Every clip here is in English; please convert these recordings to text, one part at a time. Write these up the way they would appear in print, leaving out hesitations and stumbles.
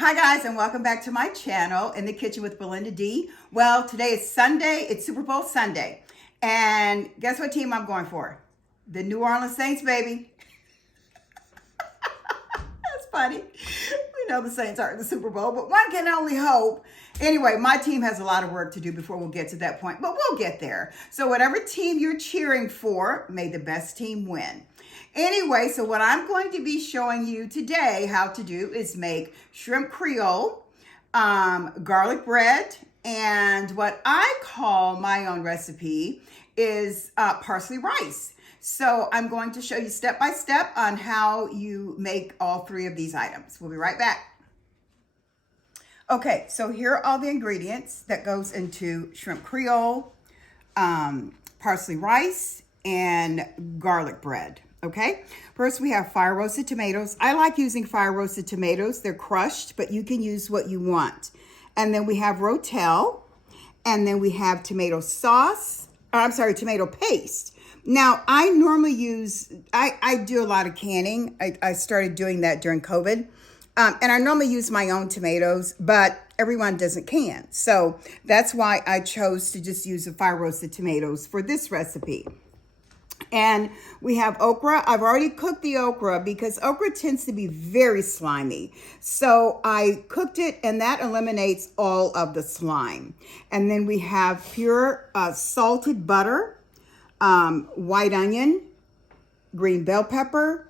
Hi guys, and welcome back to my channel, In the Kitchen with BelindaD. Well, today is Sunday. It's Super Bowl Sunday. And guess what team I'm going for? The New Orleans Saints, baby. That's funny. We know the Saints aren't in the Super Bowl, but one can only hope. Anyway, my team has a lot of work to do before we'll get to that point, but we'll get there. So whatever team you're cheering for, may the best team win. Anyway, so what I'm going to be showing you today how to do is make shrimp creole, garlic bread, and what I call my own recipe is parsley rice. So I'm going to show you step by step on how you make all three of these items. We'll be right back. Okay, so here are all the ingredients that goes into shrimp creole, parsley rice, and garlic bread. Okay, first we have fire roasted tomatoes. I like using fire roasted tomatoes. They're crushed, but you can use what you want. And then we have Rotel, and then we have tomato sauce. Tomato paste. Now, I normally use, I do a lot of canning. I started doing that during COVID. And I normally use my own tomatoes, but everyone doesn't can. So that's why I chose to just use the fire roasted tomatoes for this recipe. And we have okra. I've already cooked the okra because okra tends to be very slimy. So I cooked it and that eliminates all of the slime. And then we have pure salted butter, white onion, green bell pepper,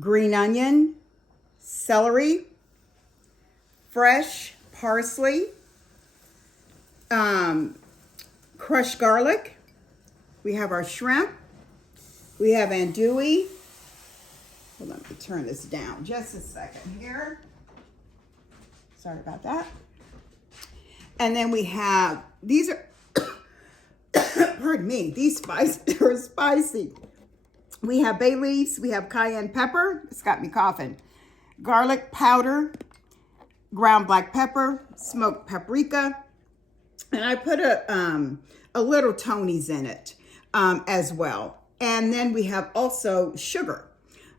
green onion, celery, fresh parsley, crushed garlic. We have our shrimp. We have andouille. Well, let me turn this down just a second here. Sorry about that. And then we have, these are, pardon me, these spices are spicy. We have bay leaves. We have cayenne pepper. It's got me coughing. Garlic powder, ground black pepper, smoked paprika. And I put a little Tony's in it. As well. And then we have also sugar.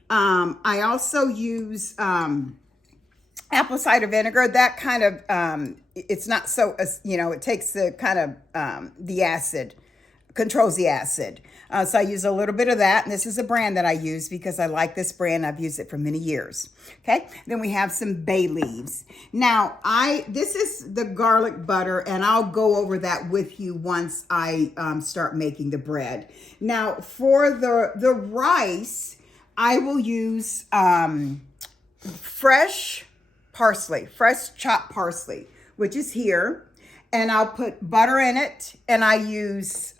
I also use apple cider vinegar. That kind of, it's not so, it takes the kind of, the acid, controls the acid. So I use a little bit of that. And this is a brand that I use because I like this brand. I've used it for many years. Okay. Then we have some bay leaves. Now this is the garlic butter and I'll go over that with you once I start making the bread. Now for the rice, I will use fresh parsley, fresh chopped parsley, which is here. And I'll put butter in it and I use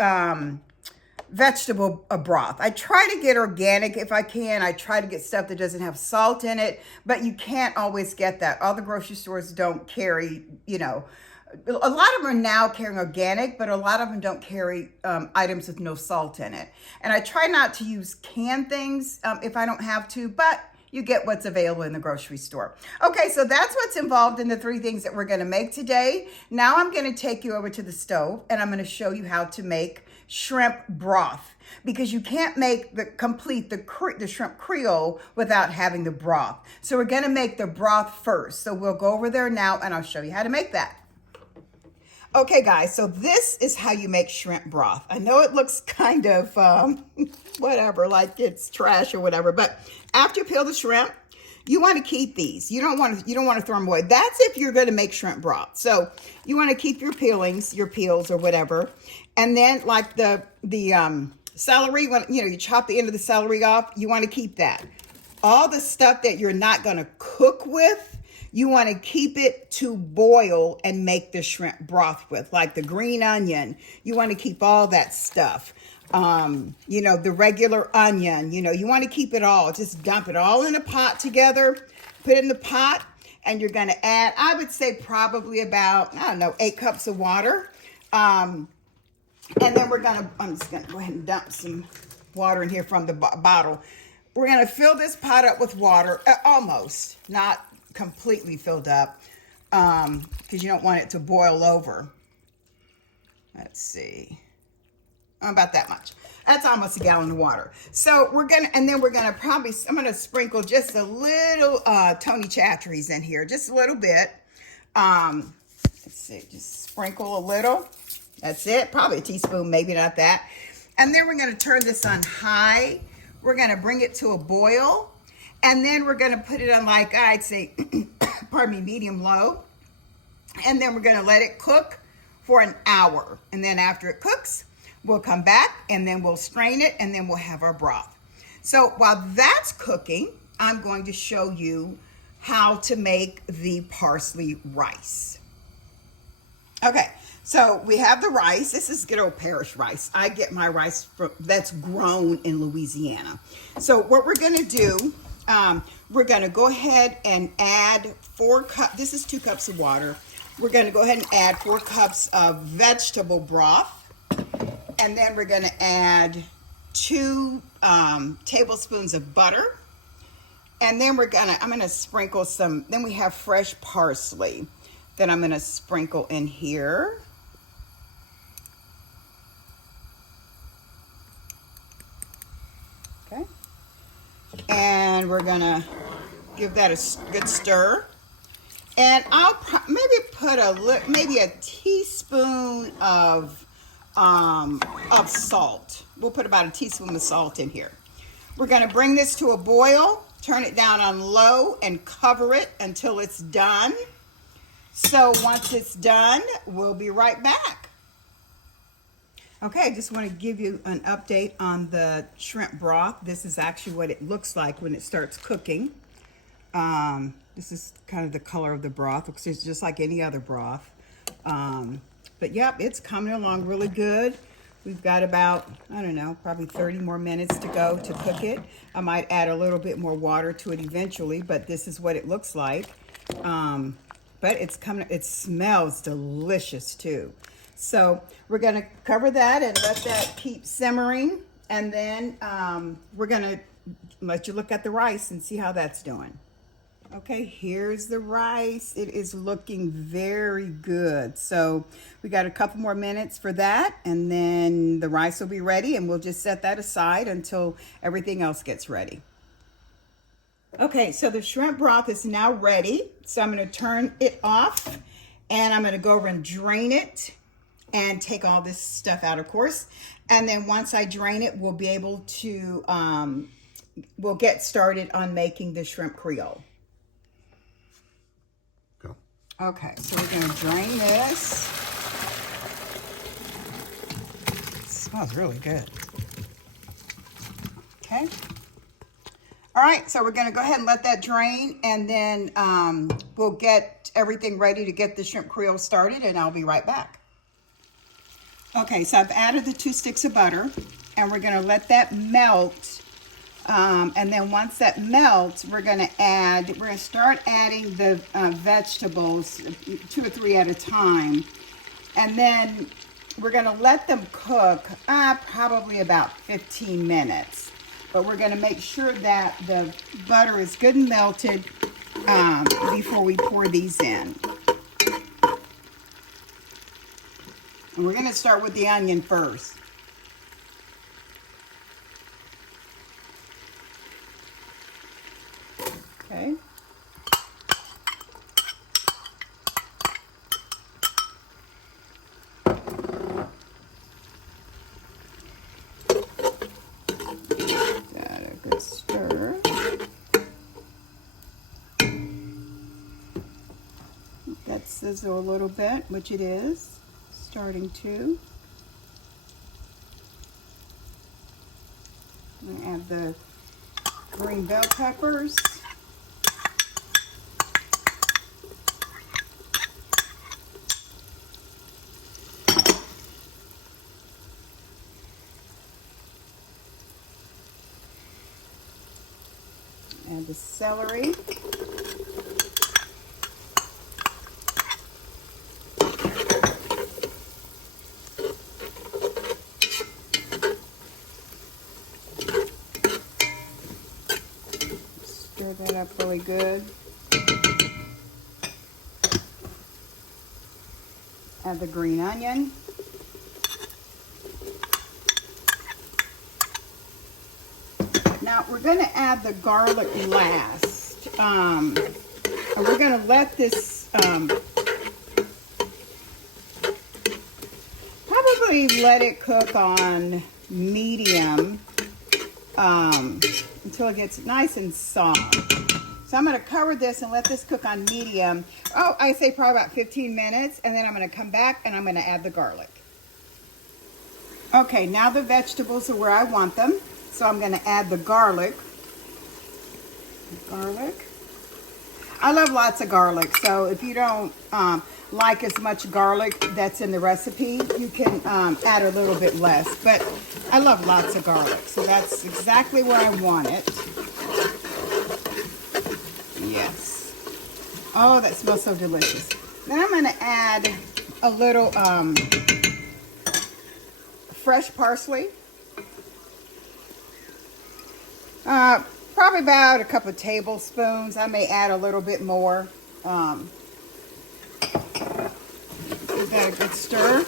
vegetable broth. I try to get organic if I can. I try to get stuff that doesn't have salt in it, but you can't always get that. All the grocery stores don't carry, a lot of them are now carrying organic, but a lot of them don't carry items with no salt in it. And I try not to use canned things if I don't have to, but you get what's available in the grocery store. Okay, so that's what's involved in the three things that we're going to make today. Now I'm going to take you over to the stove and I'm going to show you how to make shrimp broth, because you can't make the shrimp creole without having the broth. So we're going to make the broth first. So we'll go over there now and I'll show you how to make that. Okay guys, so this is how you make shrimp broth. I know it looks kind of whatever, like it's trash or whatever, but after you peel the shrimp, you want to keep these. You don't want to throw them away. That's if you're going to make shrimp broth. So you want to keep your peels or whatever. And then like the celery, when you chop the end of the celery off, you want to keep that. All the stuff that you're not going to cook with, you want to keep it to boil and make the shrimp broth with, like the green onion. You want to keep all that stuff. The regular onion, you want to keep it all. Just dump it all in a pot together, put it in the pot, and you're going to add, I would say probably about, 8 cups of water. And then I'm just going to go ahead and dump some water in here from the bottle. We're going to fill this pot up with water, almost, not completely filled up, because you don't want it to boil over. Let's see. about that much. That's almost a gallon of water. So we're gonna, and then we're gonna probably, I'm gonna sprinkle just a little Tony Chachere's in here, just a little bit. Let's see, just sprinkle a little. That's it, probably a teaspoon, maybe not that. And then we're gonna turn this on high. We're gonna bring it to a boil. And then we're gonna put it on, like, I'd say, pardon me, medium low. And then we're gonna let it cook for an hour. And then after it cooks, we'll come back and then we'll strain it and then we'll have our broth. So while that's cooking, I'm going to show you how to make the parsley rice. Okay, so we have the rice. This is good old parish rice. I get my rice that's grown in Louisiana. So what we're gonna do, we're gonna go ahead and add 4 cups. This is 2 cups of water. We're gonna go ahead and add 4 cups of vegetable broth. And then we're gonna add 2 tablespoons of butter. And then I'm gonna sprinkle some, then we have fresh parsley that I'm gonna sprinkle in here. Okay. And we're gonna give that a good stir. And I'll maybe put maybe a teaspoon of salt. We'll put about a teaspoon of salt in here. We're gonna bring this to a boil, turn it down on low, and cover it until it's done. So once it's done, we'll be right back. Okay, I just want to give you an update on the shrimp broth. This is actually what it looks like when it starts cooking. This is kind of the color of the broth. It's just like any other broth. But yep, it's coming along really good. We've got about, I don't know, probably 30 more minutes to go to cook it. I might add a little bit more water to it eventually, but this is what it looks like. But it's coming, it smells delicious too. So we're gonna cover that and let that keep simmering. And then we're gonna let you look at the rice and see how that's doing. Okay, here's the rice. It is looking very good. So we got a couple more minutes for that, and then the rice will be ready, and we'll just set that aside until everything else gets ready. Okay, so the shrimp broth is now ready. So I'm gonna turn it off, and I'm gonna go over and drain it and take all this stuff out, of course. And then once I drain it, we'll be able to, we'll get started on making the shrimp Creole. Okay, so we're gonna drain this. It smells really good. Okay. All right, so we're gonna go ahead and let that drain, and then we'll get everything ready to get the shrimp Creole started, and I'll be right back. Okay, so I've added the 2 sticks of butter, and we're gonna let that melt. And then once that melts, we're gonna start adding the vegetables, 2 or 3 at a time. And then we're gonna let them cook probably about 15 minutes. But we're gonna make sure that the butter is good and melted before we pour these in. And we're gonna start with the onion first. Okay. Got a good stir. That sizzle a little bit, which it is starting to. I'm gonna add the green bell peppers. Add the celery. Stir that up really good. Add the green onion. Now we're going to add the garlic last. And we're going to let this probably let it cook on medium until it gets nice and soft. So I'm going to cover this and let this cook on medium. Oh, I say probably about 15 minutes, and then I'm going to come back and I'm going to add the garlic. Okay, now the vegetables are where I want them. So I'm going to add the garlic. I love lots of garlic, so if you don't like as much garlic that's in the recipe, you can add a little bit less. But I love lots of garlic, so that's exactly where I want it. Yes. Oh, that smells so delicious. Then I'm going to add a little fresh parsley. Probably about a couple of tablespoons. I may add a little bit more. Give that a good stir.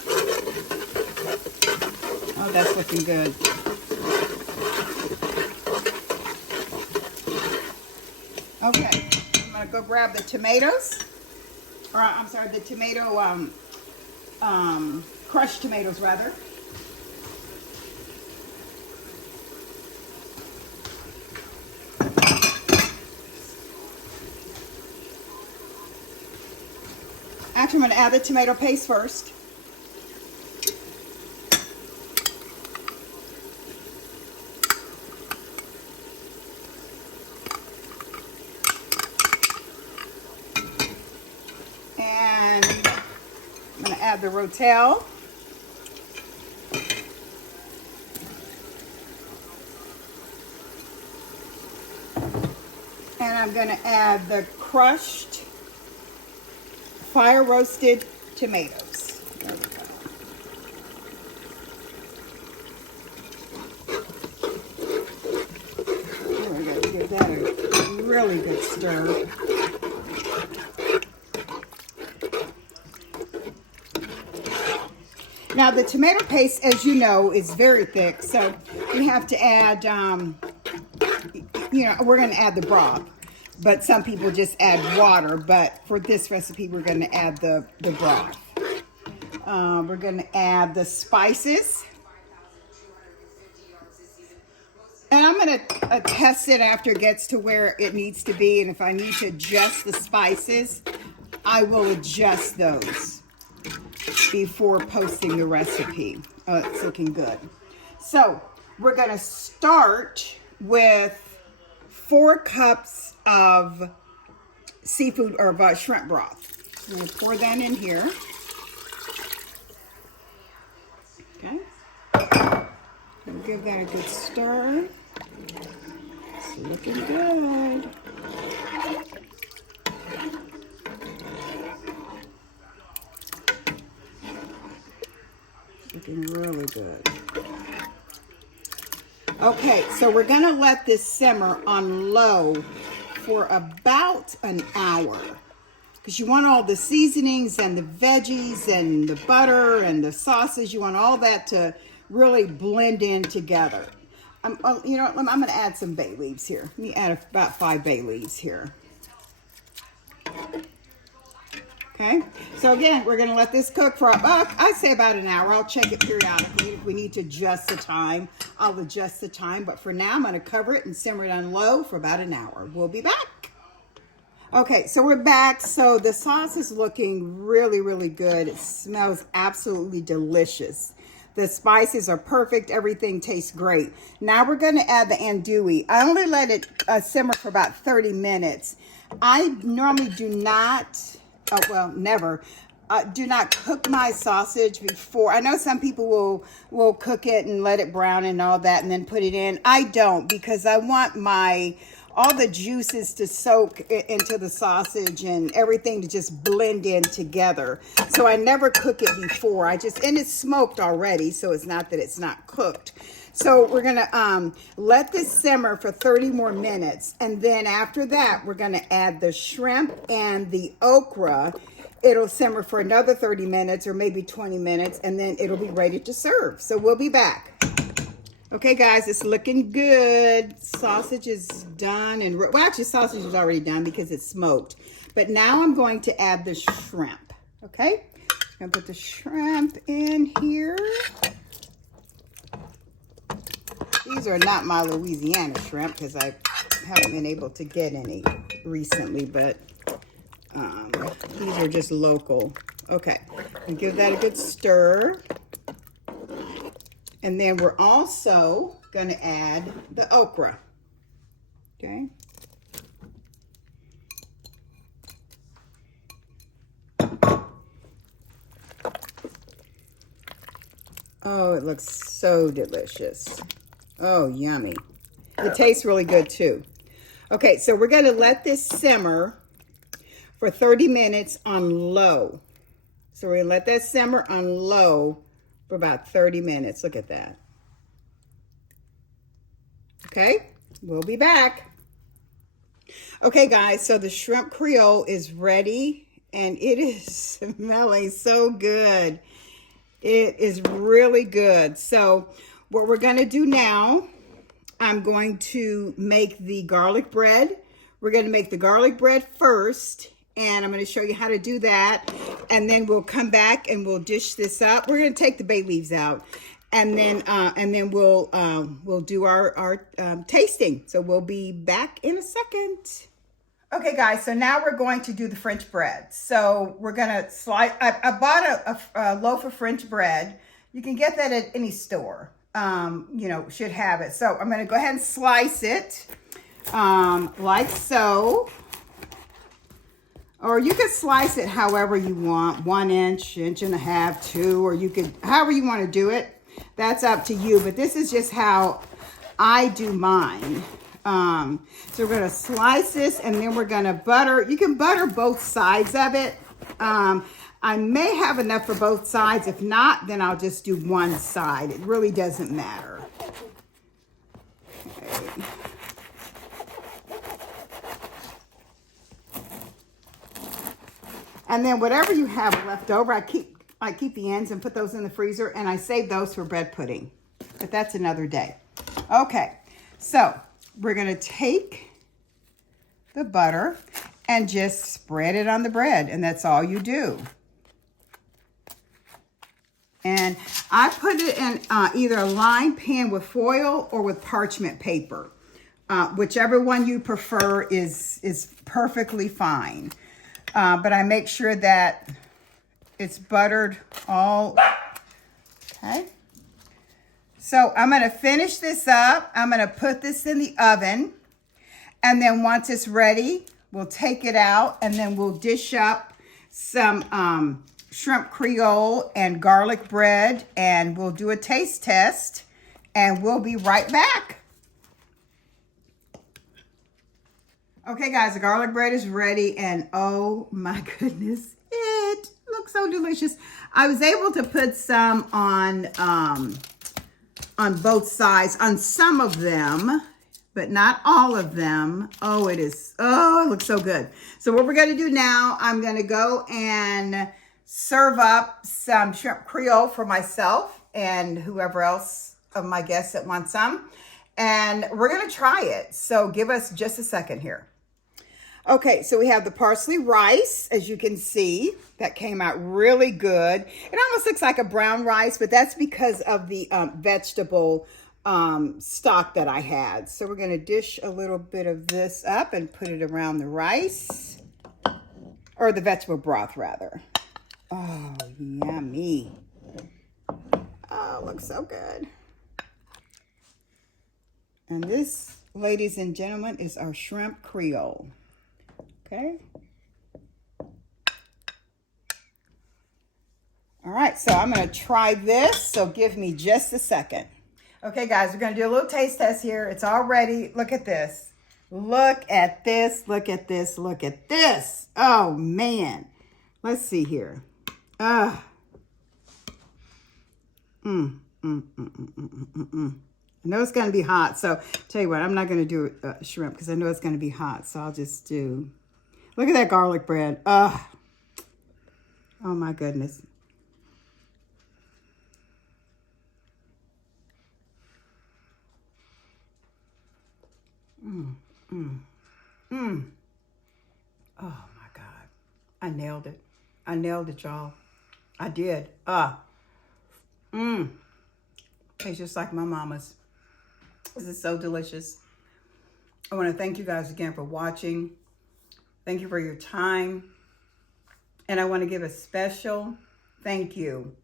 Oh, that's looking good. Okay, I'm gonna go grab the tomatoes. Or I'm sorry, the tomato, crushed tomatoes rather. Actually, I'm going to add the tomato paste first. And I'm going to add the Rotel. And I'm going to add the crushed fire roasted tomatoes. There we go. Oh, I got to give that a really good stir. Now the tomato paste, as you know, is very thick, so we have to add, we're going to add the broth. But some people just add water. But for this recipe, we're going to add the broth. We're going to add the spices. And I'm going to test it after it gets to where it needs to be. And if I need to adjust the spices, I will adjust those before posting the recipe. Oh, it's looking good. So we're going to start with 4 cups of seafood or shrimp broth. I'm going to pour that in here. Okay. And give that a good stir. It's looking good. Looking really good. Okay, so we're going to let this simmer on low for about an hour because you want all the seasonings and the veggies and the butter and the sauces, you want all that to really blend in together. I'm going to add some bay leaves here. Let me add about 5 bay leaves here. Okay, so again, we're going to let this cook for, I'd say about an hour. I'll check it periodically. If we need to adjust the time, I'll adjust the time. But for now, I'm going to cover it and simmer it on low for about an hour. We'll be back. Okay, so we're back. So the sauce is looking really, really good. It smells absolutely delicious. The spices are perfect. Everything tastes great. Now we're going to add the andouille. I only let it simmer for about 30 minutes. I normally do not... never. Do not cook my sausage before. I know some people will cook it and let it brown and all that and then put it in. I don't, because I want all the juices to soak into the sausage and everything to just blend in together. So I never cook it before. And it's smoked already, so it's not that it's not cooked. So we're going to let this simmer for 30 more minutes. And then after that, we're going to add the shrimp and the okra. It'll simmer for another 30 minutes or maybe 20 minutes, and then it'll be ready to serve. So we'll be back. Okay, guys, it's looking good. Sausage is done. And well, actually, sausage is already done because it's smoked. But now I'm going to add the shrimp. Okay, I'm going to put the shrimp in here. These are not my Louisiana shrimp because I haven't been able to get any recently, but these are just local. Okay, and give that a good stir. And then we're also going to add the okra. Okay. Oh, it looks so delicious. Oh, yummy. It tastes really good too. Okay, so we're going to let this simmer for 30 minutes on low. So we're going to let that simmer on low for about 30 minutes. Look at that. Okay, we'll be back. Okay, guys, so the shrimp Creole is ready and it is smelling so good. It is really good. So what we're going to do now, I'm going to make the garlic bread. We're going to make the garlic bread first, and I'm going to show you how to do that. And then we'll come back and we'll dish this up. We're going to take the bay leaves out, and then we'll do our tasting. So we'll be back in a second. Okay, guys, so now we're going to do the French bread. So we're going to slice, I bought a loaf of French bread. You can get that at any store, should have it. So I'm going to go ahead and slice it like so. Or you could slice it however you want, 1 inch, inch and a half, 2, or you could, however you want to do it. That's up to you, but this is just how I do mine. So we're going to slice this and then we're going to butter. You can butter both sides of it. I may have enough for both sides. If not, then I'll just do one side. It really doesn't matter. Okay. And then whatever you have left over, I keep the ends and put those in the freezer, and I save those for bread pudding. But that's another day. Okay, so we're going to take the butter and just spread it on the bread, and that's all you do. And I put it in either a lined pan with foil or with parchment paper. Whichever one you prefer is perfectly fine. But I make sure that it's buttered all. Okay. So I'm going to finish this up. I'm going to put this in the oven. And then once it's ready, we'll take it out and then we'll dish up some shrimp Creole and garlic bread, and we'll do a taste test, and we'll be right back. Okay, guys, the garlic bread is ready, and oh my goodness, it looks so delicious. I was able to put some on both sides, on some of them, but not all of them. Oh, it looks so good. So what we're going to do now, I'm going to go and serve up some shrimp Creole for myself and whoever else of my guests that wants some. And we're going to try it. So give us just a second here. Okay, so we have the parsley rice, as you can see. That came out really good. It almost looks like a brown rice, but that's because of the vegetable stock that I had. So we're going to dish a little bit of this up and put it around the rice, or the vegetable broth rather. Oh, yummy. Oh, looks so good. And this, ladies and gentlemen, is our shrimp Creole. Okay. All right, so I'm going to try this, so give me just a second. Okay, guys, we're going to do a little taste test here. It's all ready. Look at this. Look at this. Look at this. Look at this. Oh, man. Let's see here. I know it's going to be hot, so tell you what, I'm not going to do shrimp because I know it's going to be hot, so I'll just do, look at that garlic bread. Oh my goodness. Oh my God. I nailed it. I nailed it, y'all. I did. Tastes just like my mama's. This is so delicious. I want to thank you guys again for watching. Thank you for your time. And I want to give a special thank you.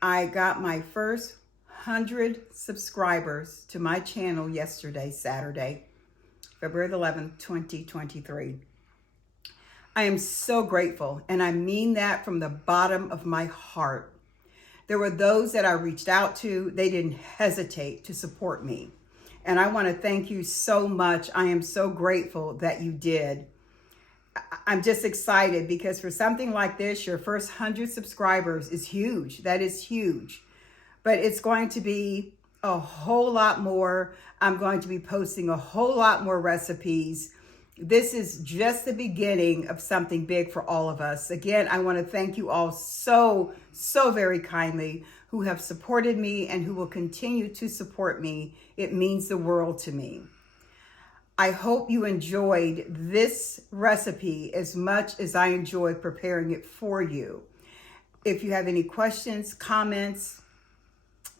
I got my first 100 subscribers to my channel yesterday, Saturday, February 11th, 2023. I am so grateful, and I mean that from the bottom of my heart. There were those that I reached out to. They didn't hesitate to support me. And I want to thank you so much. I am so grateful that you did. I'm just excited because for something like this, your first 100 subscribers is huge. That is huge. But it's going to be a whole lot more. I'm going to be posting a whole lot more recipes. This is just the beginning of something big for all of us. Again, I want to thank you all so very kindly who have supported me and who will continue to support me. It means the world to me. I hope you enjoyed this recipe as much as I enjoyed preparing it for you. If you have any questions, comments,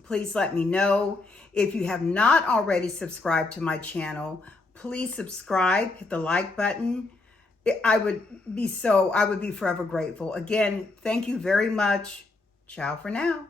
please let me know. If you have not already subscribed to my channel, please subscribe, hit the like button. I would be forever grateful. Again, thank you very much. Ciao for now.